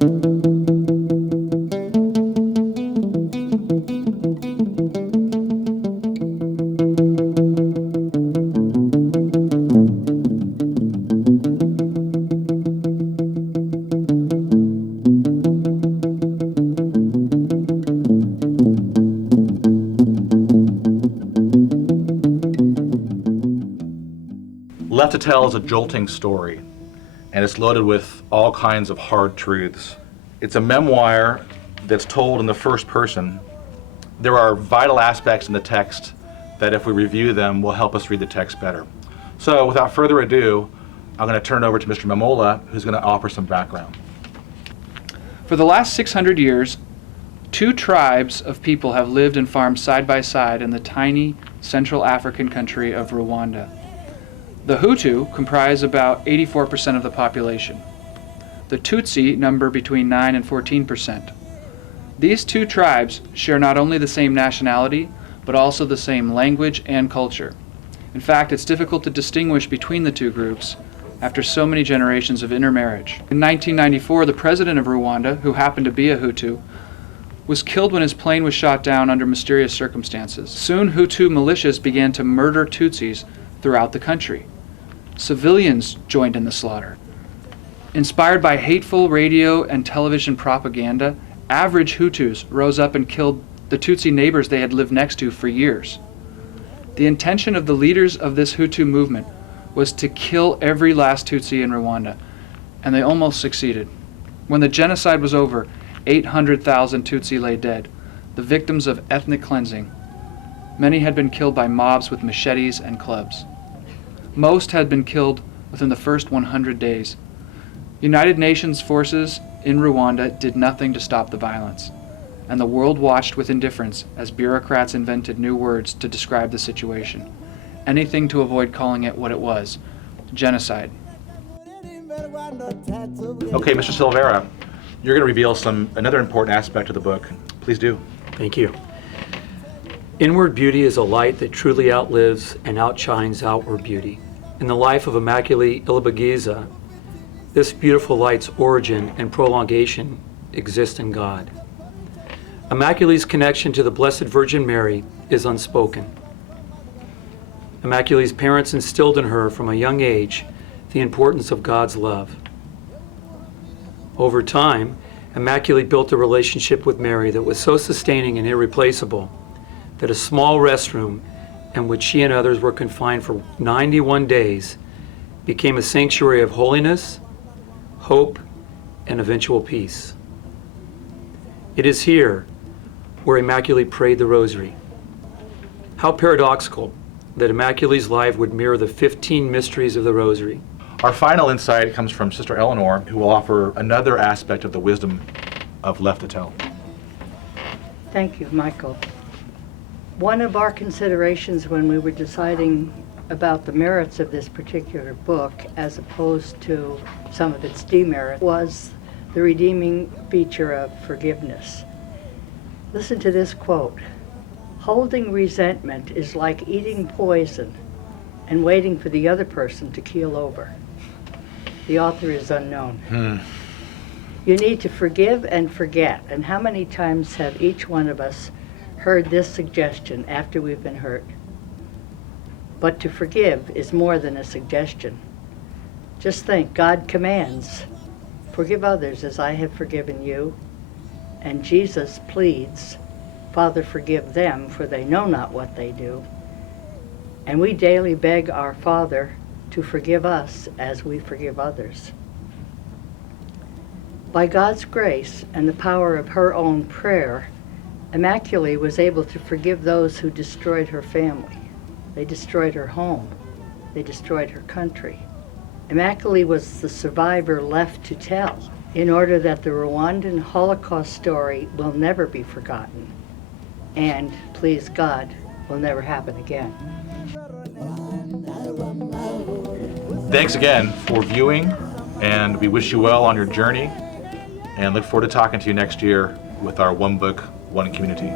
Left to Tell is a jolting story, and it's loaded with all kinds of hard truths. It's a memoir that's told in the first person. There are vital aspects in the text that, if we review them, will help us read the text better. So without further ado, I'm going to turn it over to Mr. Mamola, who's going to offer some background. For the last 600 years, two tribes of people have lived and farmed side by side in the tiny Central African country of Rwanda. The Hutu comprise about 84% of the population. The Tutsi number between 9 and 14%. These two tribes share not only the same nationality, but also the same language and culture. In fact, it's difficult to distinguish between the two groups after so many generations of intermarriage. In 1994, the president of Rwanda, who happened to be a Hutu, was killed when his plane was shot down under mysterious circumstances. Soon, Hutu militias began to murder Tutsis throughout the country. Civilians joined in the slaughter. Inspired by hateful radio and television propaganda, average Hutus rose up and killed the Tutsi neighbors they had lived next to for years. The intention of the leaders of this Hutu movement was to kill every last Tutsi in Rwanda, and they almost succeeded. When the genocide was over, 800,000 Tutsi lay dead, the victims of ethnic cleansing. Many had been killed by mobs with machetes and clubs. Most had been killed within the first 100 days. United Nations forces in Rwanda did nothing to stop the violence, and the world watched with indifference as bureaucrats invented new words to describe the situation. Anything to avoid calling it what it was: genocide. Okay, Mr. Silvera, you're going to reveal another important aspect of the book. Please do. Thank you. Inward beauty is a light that truly outlives and outshines outward beauty. In the life of Immaculée Ilibagiza, this beautiful light's origin and prolongation exist in God. Immaculee's connection to the Blessed Virgin Mary is unspoken. Immaculee's parents instilled in her from a young age the importance of God's love. Over time, Immaculee built a relationship with Mary that was so sustaining and irreplaceable that a small restroom in which she and others were confined for 91 days became a sanctuary of holiness, hope, and eventual peace. It is here where Immaculee prayed the Rosary. How paradoxical that Immaculee's life would mirror the 15 mysteries of the Rosary. Our final insight comes from Sister Eleanor, who will offer another aspect of the wisdom of Left to Tell. Thank you, Michael. One of our considerations when we were deciding about the merits of this particular book, as opposed to some of its demerits, was the redeeming feature of forgiveness. Listen to this quote: "Holding resentment is like eating poison and waiting for the other person to keel over." The author is unknown. You need to forgive and forget. And how many times have each one of us heard this suggestion after we've been hurt? But to forgive is more than a suggestion. Just think, God commands, "Forgive others as I have forgiven you." And Jesus pleads, "Father, forgive them, for they know not what they do." And we daily beg our Father to forgive us as we forgive others. By God's grace and the power of her own prayer, Immaculee was able to forgive those who destroyed her family. They destroyed her home. They destroyed her country. Immaculee was the survivor left to tell, in order that the Rwandan Holocaust story will never be forgotten, and, please God, will never happen again. Thanks again for viewing, and we wish you well on your journey, and look forward to talking to you next year with our One Book, One Community.